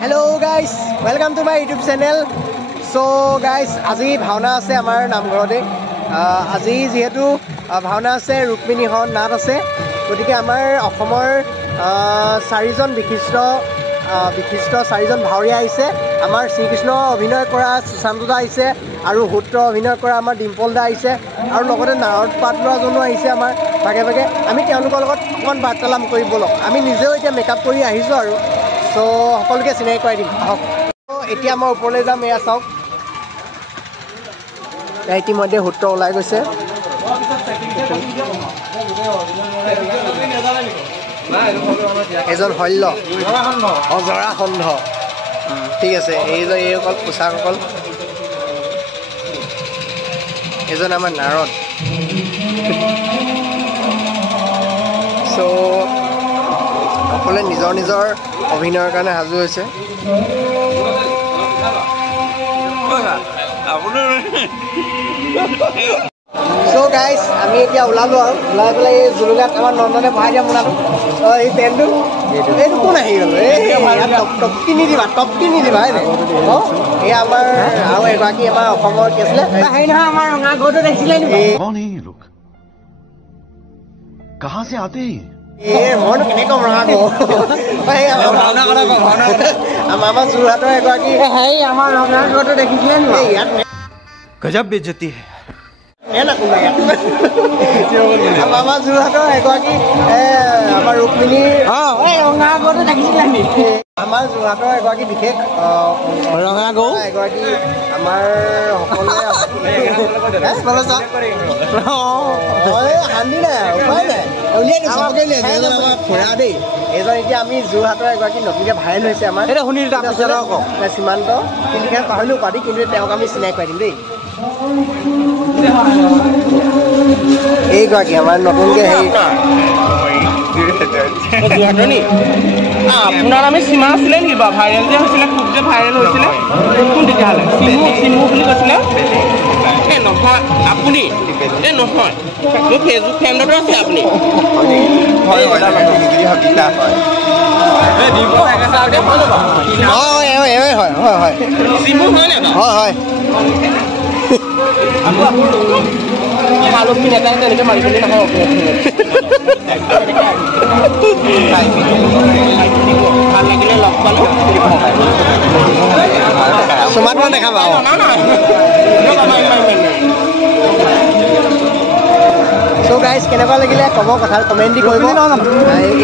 Hello guys, welcome to my YouTube channel. So guys, আজি ভাওনা আছে আমাৰ নামঘৰতে। আজি যেহেতু ভাওনা আছে, ৰুক্মিণী হন নাট আছে, গতিকে আমাৰ অসমৰ চাৰিজন বিশিষ্ট চাৰিজন ভাৱৰীয়া আহিছে। আমাৰ শ্ৰীকৃষ্ণ অভিনয় কৰা সুশান্ত দা আহিছে, আৰু সূত্ৰ অভিনয় কৰা আমাৰ ডিম্পল দা আহিছে, আৰু লগতে নাৰদ পাটৰাজনো আহিছে আমাৰ ভাগে ভাগে। আমি তেওঁলোকৰ লগত অকণমান বাৰ্তালাপ কৰি বলক। আমি নিজেও এতিয়া মেকআপ কৰি আহিছোঁ আৰু চ' সকলোকে চিনাকি কৰাই দিম আহক। এতিয়া মই ওপৰলৈ যাম, এয়া চাওক, ইতিমধ্যে সূত্ৰ ওলাই গৈছে। এজন শল্য অজৰাসন্ধ, ঠিক আছে, এইসকল পোচাকসকল, এজন আমাৰ নাৰদ। চ' সকলোৱে নিজৰ নিজৰ অভিনয়ৰ কাৰণে সাজু হৈছে। চ' গাইজ, আমি এতিয়া ওলালোঁ আৰু ওলাই পেলাই এই জুলুগাত আমাৰ নন্দনে ভৰাই দিয়া মোনাটো, এই পেণ্টটো, এইটো কোন আহি গ'ল? টপকি নিদিবা হয়নে? এই আমাৰ আৰু এগৰাকী আমাৰ অসমৰ কি আছিলে, হেৰি নহয়, আমাৰ ৰঙা ঘৰটো দেখিছিলে নেকি? कहाँ से आते हैं? মইনো কেনেকৈ কম ৰঙা ঘৰ, আমাৰ যোৰহাটৰ এগৰাকী, হেৰি আমাৰ ৰঙা ঘৰটো দেখিছিলে নেকি? ইয়াত गजब बेइज्जती है। আমাৰ যোৰহাটৰ এগৰাকী আমাৰ ৰুক্মিণী, ৰঙা ঘৰটো দেখিছিলে নেকি? আমাৰ যোৰহাটৰ এগৰাকী বিশেষ ৰঙা গৌ, এগৰাকী আমাৰ সকলোৱে শান্তি নাই, উপায় নাই, উলিয়াই দিছোঁ ফুৰা দেই। এইজন এতিয়া আমি যোৰহাটৰ এগৰাকী নতুনকৈ ভাইৰেল হৈছে আমাৰ সীমান্ত, কিন্তু পাহৰিলোঁ উপাধি, কিন্তু তেওঁক আমি চিনাকি পাই দিম দেই। এইগৰাকী আমাৰ নতুনকৈ হেৰি আপোনাৰ আমি সীমা আছিলে নেকি বাৰু? ভাইৰেল যে হৈছিলে, খুব যে ভাইৰেল হৈছিলে, কোন তেতিয়াহ'লে চিমু বুলি কৈছিলে? এই নহয় আপুনি, এই নহয়, মোৰ ফেচবুক ফ্ৰেণ্ডতো আছে আপুনি। চিমু হয় নে? হয় মহালক্ষ্মী নেতাই তেনেকৈ মাৰি পিনি নহয়, ভাল লাগিলে লগ পালোঁ। চুমাটো দেখাবা। চ' গাইজ, কেনেকুৱা লাগিলে ক'ব, কথা কমেণ্ট দি কৰিব।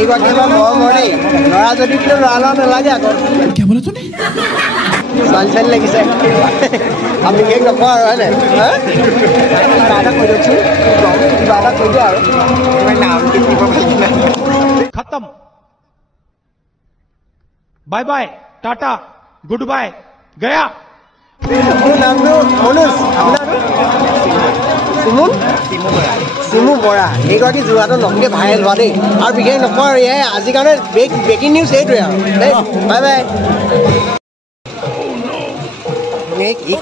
এইগৰাকী আমাৰ মৰমৰ দেই, ল'ৰা যদি কিন্তু ল'ৰা নালাগে আকৌ, ছোৱালী লাগিছে, আমি বিশেষ নকওঁ আৰু হয়নে? কিবা এটা কৈ দিয়কচোন, কিবা এটা কৈ দিওঁ আৰু खत्म, bye bye, tata, goodbye, गया। মোৰ নামটো মনোজ, চিমু বৰা। এইগৰাকী যোৰহাটত নতুনকৈ ভাইৰেল হোৱা দেই, আৰু বিশেষ নকওঁ আৰু এয়াই আজিৰ কাৰণে ব্ৰেকিং নিউজ এইটোৱে আৰু দেই। Bye bye. কি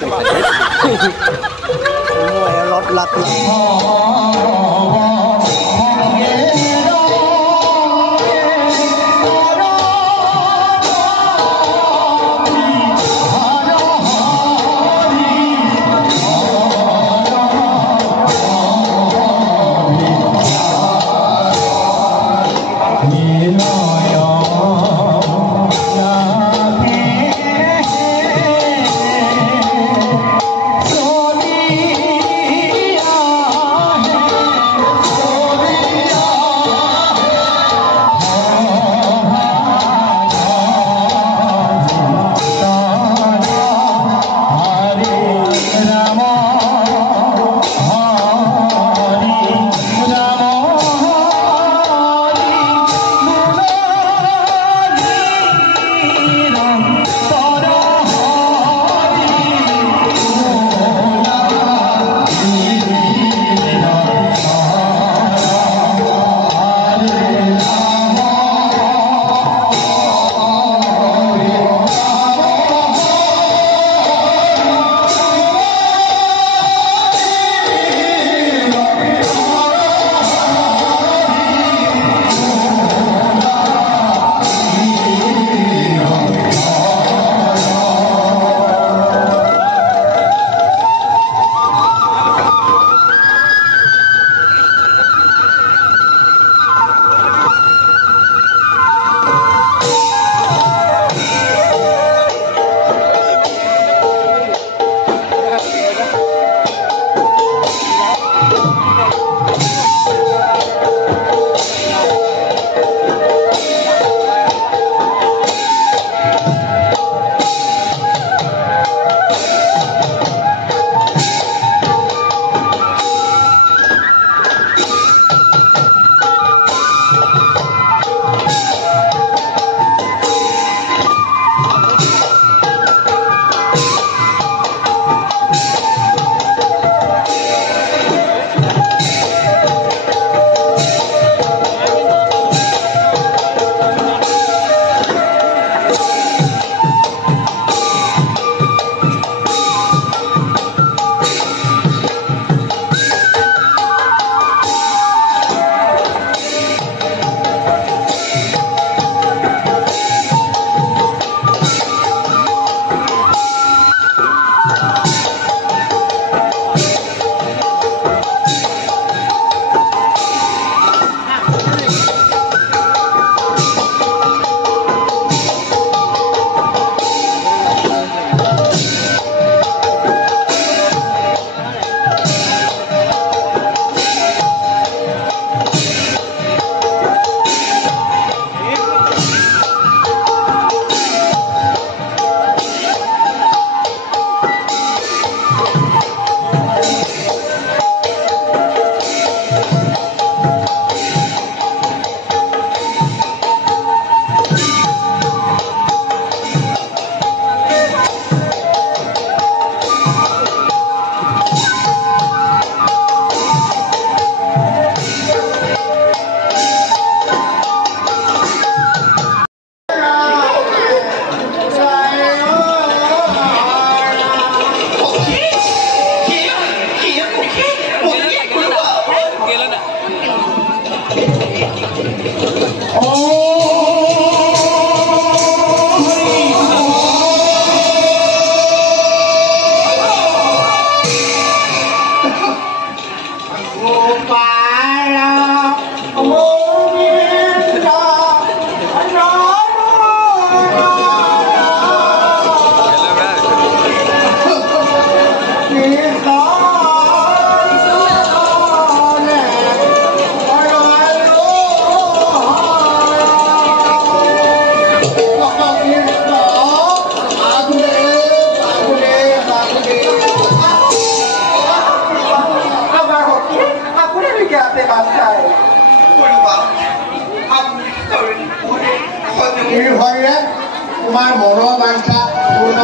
তোমাৰ মনৰ বাঞ্ছা পূৰ্ণ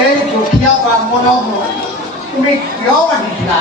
এই দুখীয়া ব্ৰাহ্মণক তুমি কিয় মাতিছিলা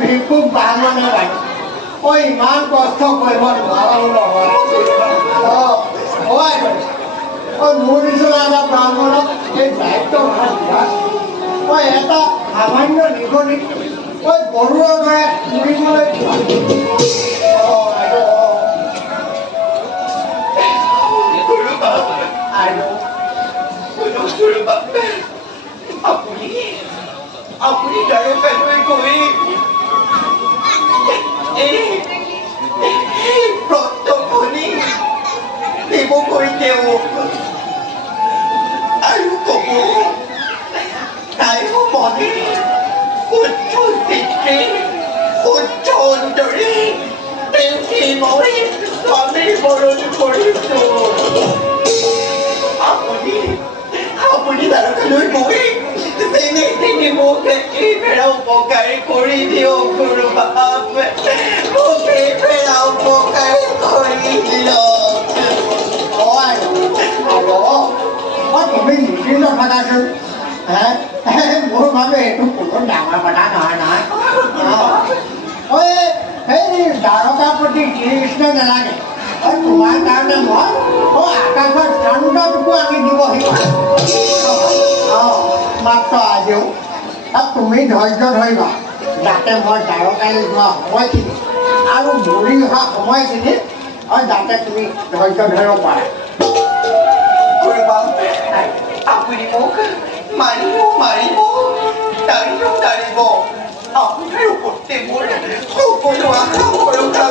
ভিক্ষুক ব্ৰাহ্মণে লাগে ইমান কষ্ট কৰিব মোৰ নিচিনা এটা ব্ৰাহ্মণক এই দায়িত্ব এটা সামান্য নিগনি গৰুৰ দৰে ফুৰিবলৈ আপুনি দ্বাৰকালৈ গৈ ব্ৰতখনি দিবগৈ তেওঁক আৰু ক'ব তাইৰ মনে শুদ্ধ চিত্ৰে শুদ্ধ অন্তৰে তেওঁকে মই স্বামী বৰণ কৰিছোঁ আপুনি দ্বাৰকালৈ গৈ তিনি মোক এইবেৰা উপকাৰ কৰি দিয়ক গুৰু বাপ মোক এইবেৰা উপকাৰ কৰি দিয়ক তুমি নিশ্চিন্ত থাকাচোন মোৰ বাবে এইটো কোনো ডাঙৰ কথা নহয় নহয় সেই দ্বাৰকাপতি শ্ৰীকৃষ্ণ নালাগে তোমাৰ কাৰণে মই আকাশৰ ঠাণ্ডাটুকু আনি দিবহি মাত্ৰ আজিও তুমি ধৈৰ্য ধৰিবা যাতে মই দ্বাৰকালৈ যোৱা সময়খিনি আৰু মৰি অহা সময়খিনি যাতে তুমি ধৈৰ্য ধৰিব পাৰা আপুনি মোক মাৰিব তাৰিব আপোনাৰ ওপৰতে মোৰ সকলো আশা ভৰসা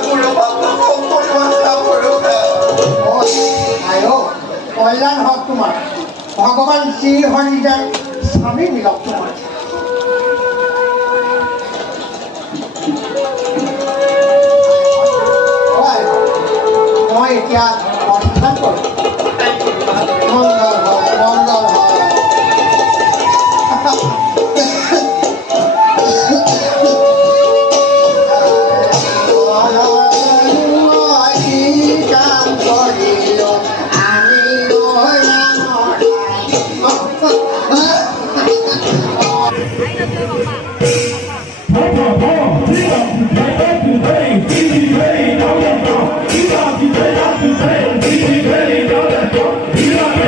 কল্যাণ হওক তোমাৰ ভগৱান শ্ৰীহৰিৰ স্বামী মিলক তোমাৰ মই এতিয়া অৰ্থ কৰোঁ মংগল হওক You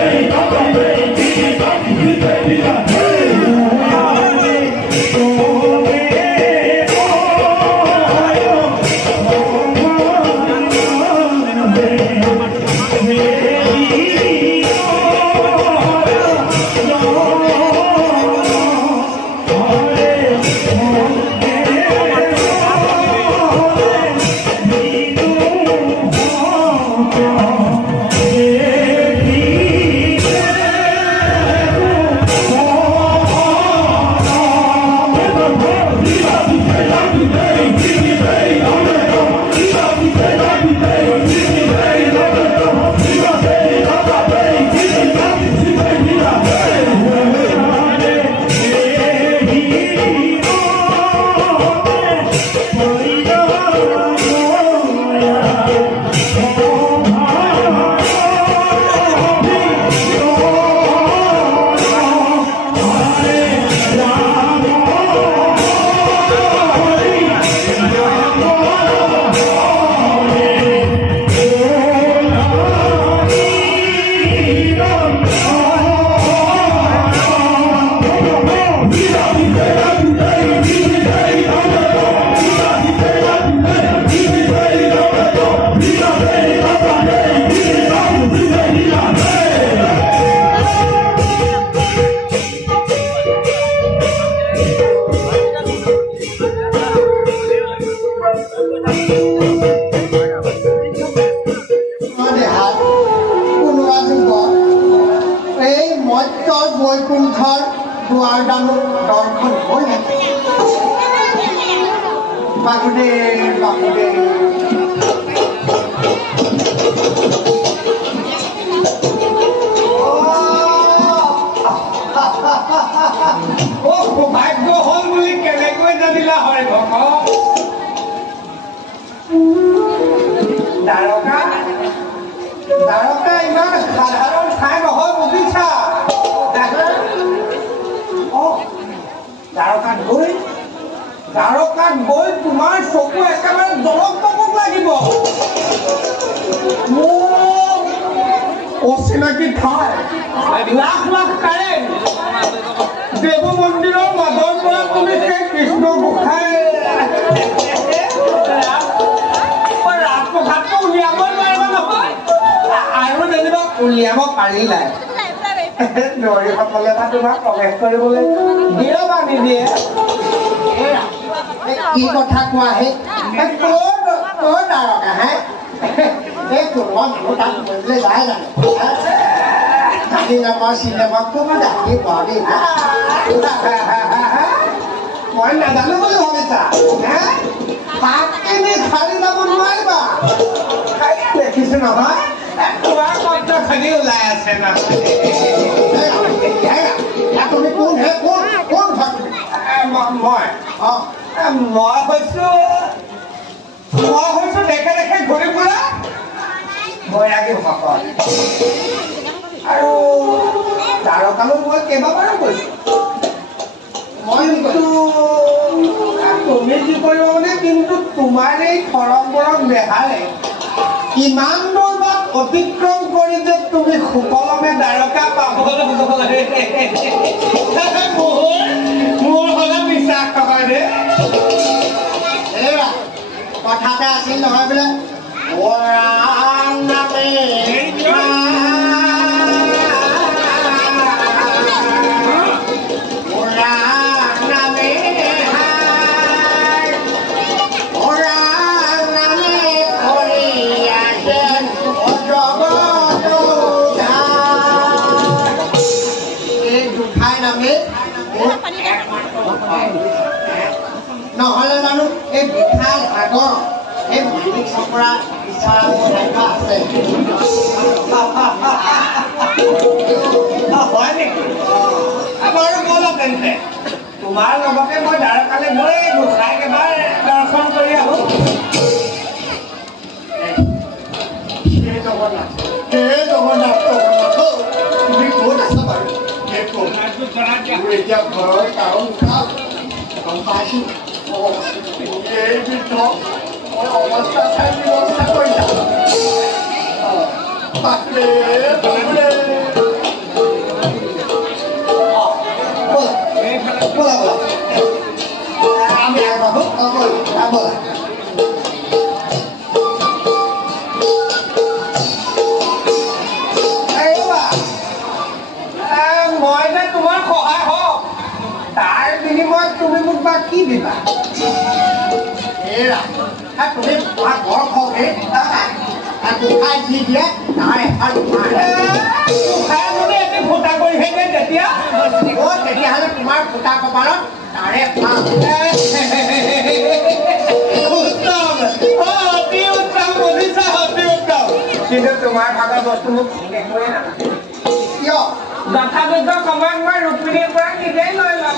সত্যৰ বৈকুণ্ঠৰ দুৱাৰ জানো দৰ্শন হৈ নাহে বাসুদেৱ সৌভাগ্য হ'ল বুলি কেনেকৈ জানিলা হয় ভকত দ্বাৰকা ইমান সাধাৰণ ঠাই নহয় বুজিছা দ্বাৰকাত গৈ তোমাৰ চকু একেবাৰে দৰক পাবক লাগিব অচিনাকি ঠাই লাখ লাখ কাৰেণ্ট দেৱ মন্দিৰৰ মাজৰ পৰা তুমি সেই কৃষ্ণ গোসাঁই ৰাজপ্ৰসাদটো উলিয়াব নোৱাৰিবা নহয় আৰু যেনিবা উলিয়াব পাৰিলাই নৰীসকলে বা তোমাক প্ৰৱেশ কৰিবলৈ দিয়ে বা নিদিয়ে কি কথা কোৱা হে ক'ৰ দ্বাৰকা হে এই কোনোবা মানুহ তাত কৰিবলৈ যায় জানো জানি নাপাওঁ চিনেমা কোনো জানি পোৱা দেই মই নাজানো বুলি ভাবিছা তাক এনে খালি যাব নোৱাৰিবা দেখিছো নহয় তোমাৰ কষ্ট খালি ওলাই আছে তুমি কোন হে কোন মই হৈছো দেখে দেখে ঘূৰি ফুৰা বৈৰাগী ভকত আৰু দ্বাৰকালৈ মই কেইবাবাৰো গৈছো মই তুমি কি কৰিব মানে কিন্তু তোমাৰ এই ফৰক বৰক দেহাৰে ইমান দূৰ বাট অতিক্ৰম কৰি যে তুমি সুকলমে দ্বাৰকা পাবলৈ মোৰ হ'লে বিশ্বাস নহয় দে কথা এটা আছিল নহয় বোলে নহ'লে জানো এই বিশাল সাগৰ এই মালিক চপৰা বিচাৰ আছে হয় নেকি বাৰু ব'লা তেন্তে তোমাৰ লগতে মই দ্বাৰকালৈ গৈ গোসাঁইক এবাৰ দৰ্শন কৰি আহোঁ জগন্নাথ তুমি ক'ত আছা বাৰু এতিয়া ঘৰৰ কাৰণ গম পাইছোঁ এই বৃদ্ধ মই অৱস্থা চাই ব্যৱস্থা কৰিছা আমি আগবাঢ়ো ব'লা মই যে তোমাৰ সহায় হওক তাৰ বিনিময়ত তুমি মোক বা কি দিবা তুমি তোমাৰ ঘৰ খকে গোসাঁই যি দিয়ে তাৰ এফাল গোসাঁই মানে এটি ফুটা কৰিহে দিয়ে তেতিয়া তেতিয়াহ'লে তোমাৰ ফুটা কপালত তাৰে ফাল অতি উত্তম বুজিছা অতি উত্তম কিন্তু তোমাৰ ভাগৰ বস্তু মোক দেখুৱাই নালাগে কিয় যথাযোগ্য সময়ত মই ৰুক্মিণীৰ পৰা নিজেই লৈ ল'ম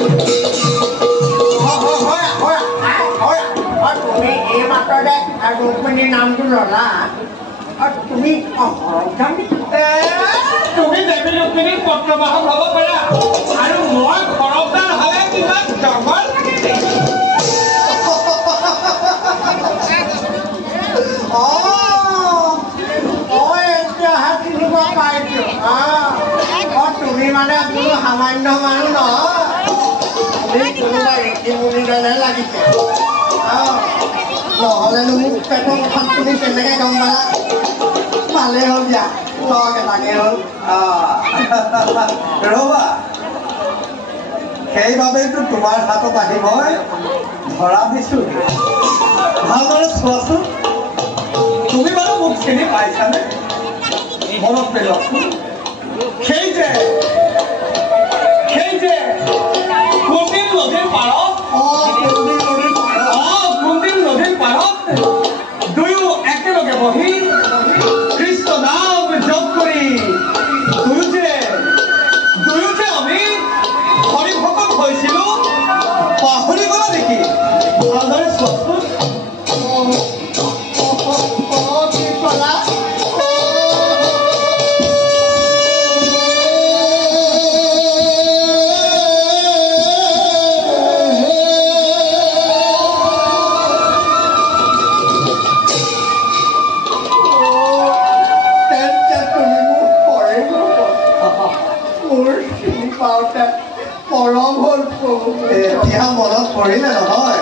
তুমি এই মাত্ৰতে ৰুক্মিণীৰ নামটো ল'লা তুমি তুমি দেৱী ৰুক্মিণীৰ পত্ৰবাহক হ'ব পাৰা আৰু মই ঘৰদাৰ হ'লে কিমান জগৰ তুমি মানে কোনো সামান্য মানুহ নহয় কোনোবা ৰীতিমুনি যেনে লাগিছে নহ'লেনো মোক পেটৰ কথা তুমি কেনেকৈ গম পালা ভালেই হ'ল দিয়া লগ এটাকে হ'ল ৰ'বা সেইবাবেতো তোমাৰ হাতত আহি মই ধৰা দিছোঁ ভালদৰে চোৱাচোন তুমি বাৰু মোক চিনি পাইছানে মনত পেলোৱাচোন সেই যে নদীৰ পাৰত কুন্দিল নদীৰ পাৰত দুয়ো একেলগে বহি কৃষ্ণ নাম জপ কৰি দুয়োতে আমি হৰিভকত হৈছিলো পাহৰি গলা নেকি ভালদৰে চোৱাচোন পৰম হ'ল এতিয়া মনত পৰিলে নহয়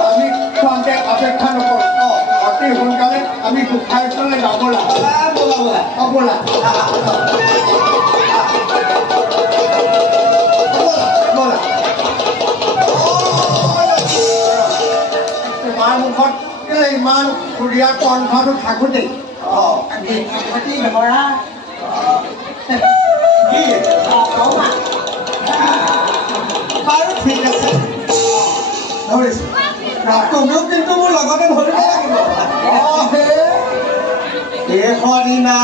আমি খোৱাতে অপেক্ষা নকৰোঁ অতি সোনকালে আমি গোসাঁইৰ ওচৰলৈ যাব লাগে ব'লা তোমাৰ মুখত ইমান সুৰীয়া কণ্ঠটো থাকোঁতেই ধৰা বাৰু ঠিক আছে ধৰিছো তুমিও কিন্তু মোৰ লগতে ধৰিব লাগিব শেষৰ দিনা